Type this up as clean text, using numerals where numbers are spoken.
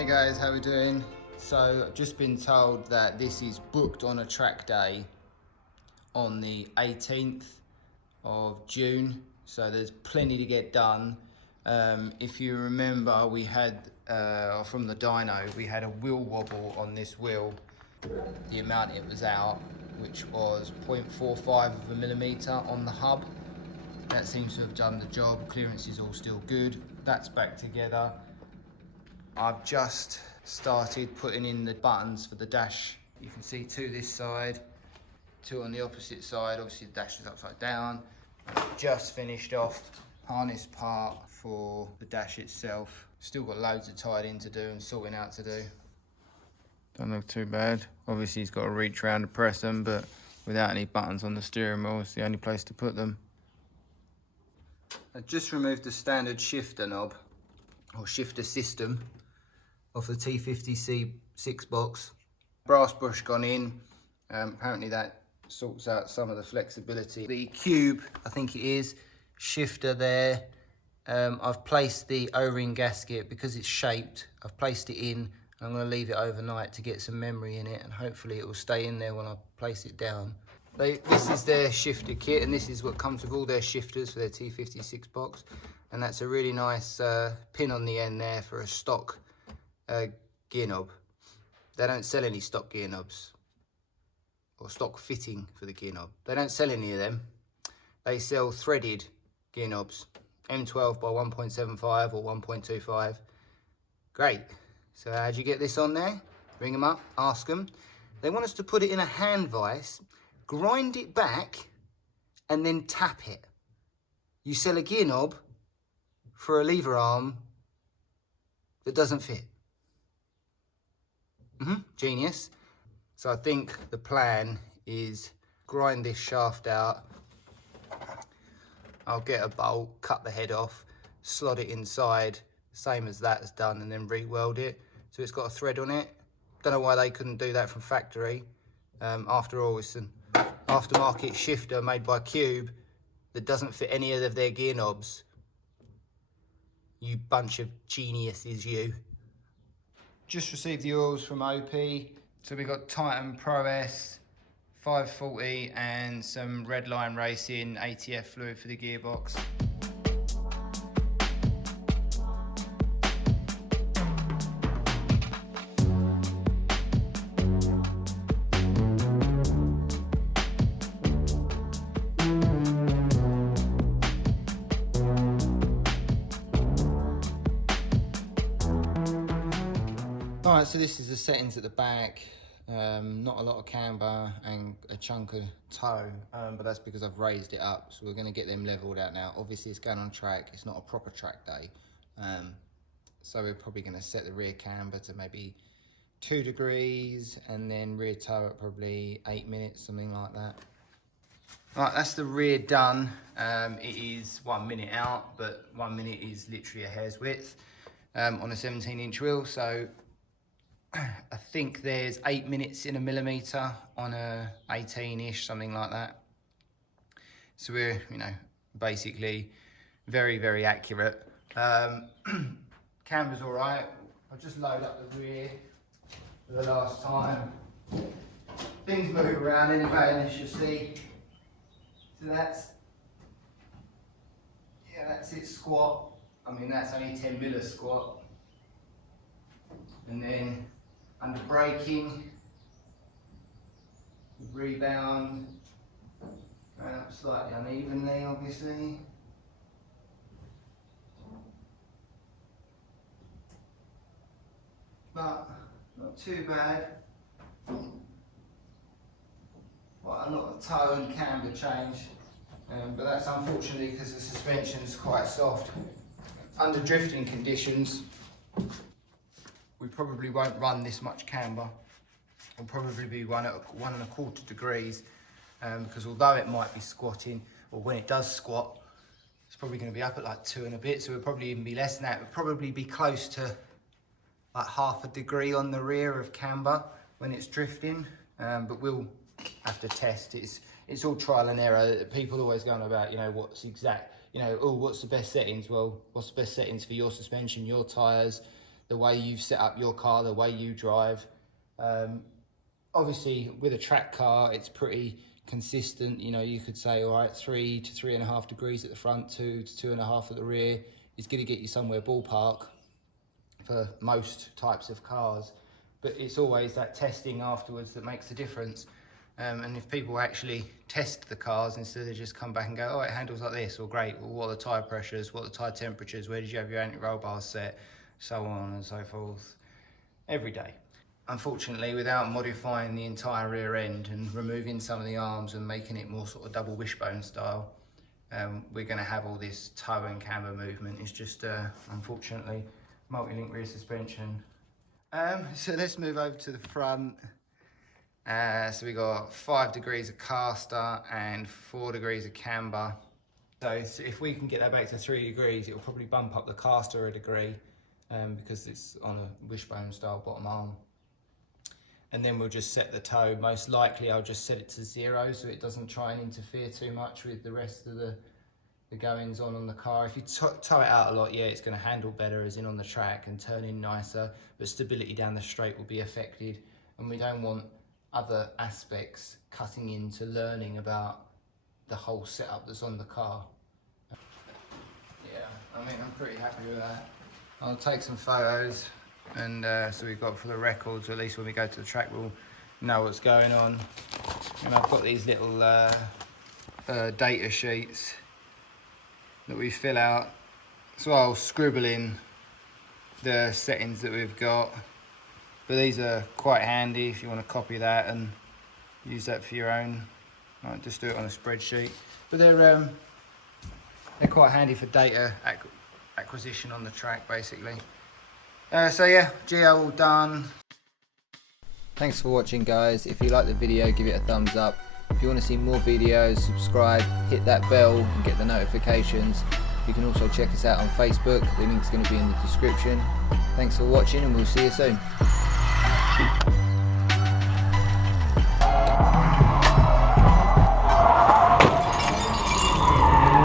Hey guys, how we doing? So I've just been told that this is booked on a track day on the 18th of June. So there's plenty to get done. If you remember, we had, from the dyno, we had a wheel wobble on this wheel. The amount it was out, which was 0.45 of a millimetre on the hub. That seems to have done the job. Clearance is all still good. That's back together. I've just started putting in the buttons for the dash. You can see two this side, two on the opposite side. Obviously the dash is upside down. Just finished off harness part for the dash itself. Still got loads of tied in to do and sorting out to do. Don't look too bad. Obviously he's got to reach around to press them, but without any buttons on the steering wheel, it's the only place to put them. I just removed the standard shifter knob, or shifter system, off the T50C6 box. Brass bush gone in. Apparently that sorts out some of the flexibility. The cube, I think it is, shifter there. I've placed the O-ring gasket because it's shaped. I've placed it in. I'm going to leave it overnight to get some memory in it, and hopefully it will stay in there when I place it down. This is their shifter kit, and this is what comes with all their shifters for their T56 box. And that's a really nice pin on the end there for a stock gear knob. They don't sell any stock gear knobs, or stock fitting for the gear knob. They don't sell any of them. They sell threaded gear knobs, M12 by 1.75 or 1.25. Great. So how'd you get this on there? Ring them up, ask them. They want us to put it in a hand vise, grind it back, and then tap it. You sell a gear knob for a lever arm that doesn't fit. Genius. So I think the plan is grind this shaft out. I'll get a bolt, cut the head off, slot it inside, same as that's done, and then re-weld it. So it's got a thread on it. Don't know why they couldn't do that from factory. After all, it's an aftermarket shifter made by Cube that doesn't fit any of their gear knobs. You bunch of geniuses, you. Just received the oils from OP. So we got Titan Pro S 540 and some Redline Racing ATF fluid for the gearbox. Alright, so this is the settings at the back. Not a lot of camber and a chunk of toe, but that's because I've raised it up. So we're going to get them leveled out now. Obviously it's going on track, it's not a proper track day. So we're probably going to set the rear camber to maybe 2 degrees and then rear toe at probably 8 minutes, something like that. Alright, that's the rear done. It is 1 minute out, but 1 minute is literally a hair's width on a 17-inch wheel. So I think there's 8 minutes in a millimetre on a 18-ish, something like that. So we're, basically very, very accurate. Camber's all right. I'll just load up the rear for the last time. Things move around anyway, as you see. So that's it squat. I mean, that's only 10 mil squat. And then under braking, rebound, going up slightly unevenly, obviously. But not too bad. Quite a lot of toe and camber change, but that's unfortunately because the suspension's quite soft. Under drifting conditions, we probably won't run this much camber. It'll probably be 1.25 degrees, because although it might be squatting, or when it does squat, it's probably going to be up at like 2 and a bit, so it'll probably even be less than that. It'll probably be close to like 0.5 degree on the rear of camber when it's drifting, but we'll have to test. It's all trial and error. People always going about, what's exact, oh, what's the best settings? Well, what's the best settings for your suspension, your tyres, the way you've set up your car, the way you drive. Obviously with a track car, it's pretty consistent. You know, you could say, all right, 3 to 3.5 degrees at the front, 2 to 2.5 at the rear is going to get you somewhere ballpark for most types of cars. But it's always that testing afterwards that makes the difference. And if people actually test the cars instead of just come back and go, oh, it handles like this, or great, well, what are the tyre pressures, what are the tyre temperatures, where did you have your anti-roll bars set, so on and so forth, every day. Unfortunately, without modifying the entire rear end and removing some of the arms and making it more sort of double wishbone style, we're going to have all this toe and camber movement. It's just, unfortunately, multi-link rear suspension. So let's move over to the front. So we got 5 degrees of caster and 4 degrees of camber. So if we can get that back to 3 degrees, it will probably bump up the caster a degree, because it's on a wishbone style bottom arm. And then we'll just set the toe. Most likely I'll just set it to 0 so it doesn't try and interfere too much with the rest of the goings on the car. If you tow it out a lot, yeah, it's going to handle better as in on the track and turn in nicer, but stability down the straight will be affected, and we don't want other aspects cutting into learning about the whole setup that's on the car. Yeah, I mean, I'm pretty happy with that. I'll take some photos, and so we've got for the records, or at least when we go to the track we'll know what's going on. And I've got these little data sheets that we fill out, so I'll scribble in the settings that we've got, but these are quite handy if you want to copy that and use that for your own. Right, just do it on a spreadsheet, but they're quite handy for data acquisition on the track, basically. So yeah, Geo all done. Thanks for watching, guys. If you like the video, give it a thumbs up. If you want to see more videos, subscribe, hit that bell and get the notifications. You can also check us out on Facebook, the link's going to be in the description. Thanks for watching, and we'll see you soon.